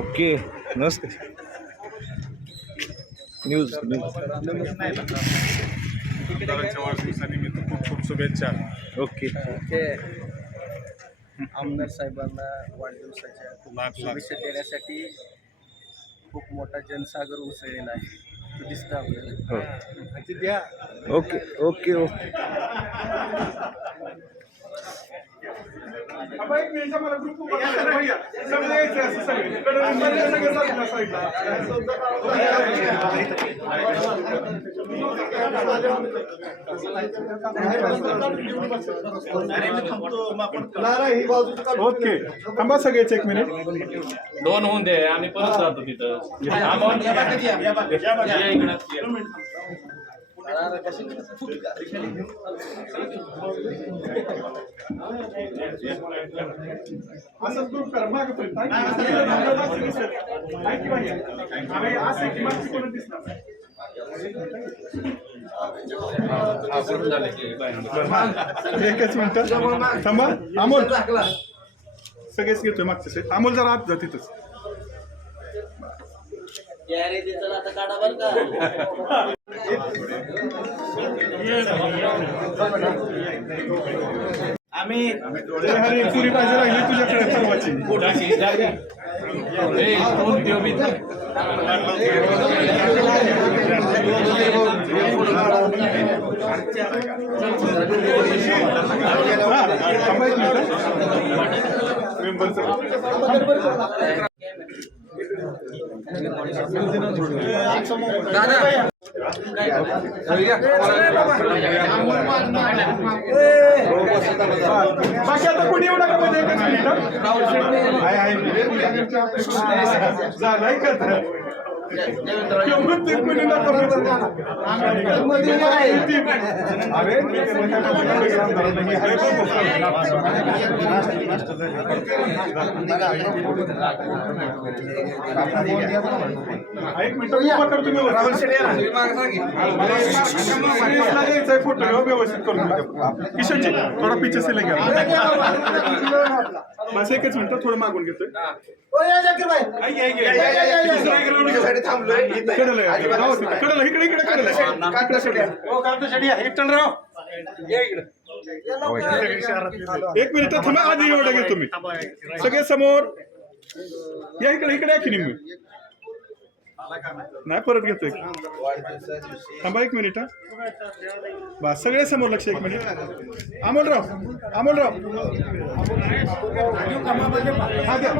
Okay नमस्कार news news आमदारांच्या वाढदिवसानिमित्त खूप खूप शुभेच्छा ओके। ते आमदार साहेबांना वाढदिवसाच्या लाख लाख शुभेच्छा देण्यासाठी खूप मोठा जनसागर उसळलेला आहे. तो दिसतं आपल्याला. हो. ते द्या. Okay okay okay. ओके. थांबा सगळेच एक मिनिट दोन होऊन दे आम्ही परत जातो तिथं. असं तू मागची कोणी दिसणार नाही. एकच मिनिट. थांबा. अमोल. सगळेच घेतोय मागच्या साईड अमोल जरा आत जा तिथंच. आम्ही का. हरी पुरी पाहिजे राहिली तुझ्याकडे सर्वाची ए, आता कोणी येऊ नका मध्ये एकच मिनिट झालंय एक मिनिट तुम्ही श्रीसला द्यायचा आहे फोटो व्यवस्थित करून. किशनजी थोडा पिक्चर सिले घ्या बस एकच मिनिट थोडं मागून घेतोय. कडेला इकडे इकडे कडेला. इकडे कडेला. एक मिनिट थांबा आधी एवढं घेतो मी सगळे समोर. या इकडे इकडे या की निम्मी नाही परत घेतोय. थांबा एक मिनिट बा सगळ्या समोर लक्ष एक मिनिट. अमोलराव अमोलराव. हा द्या.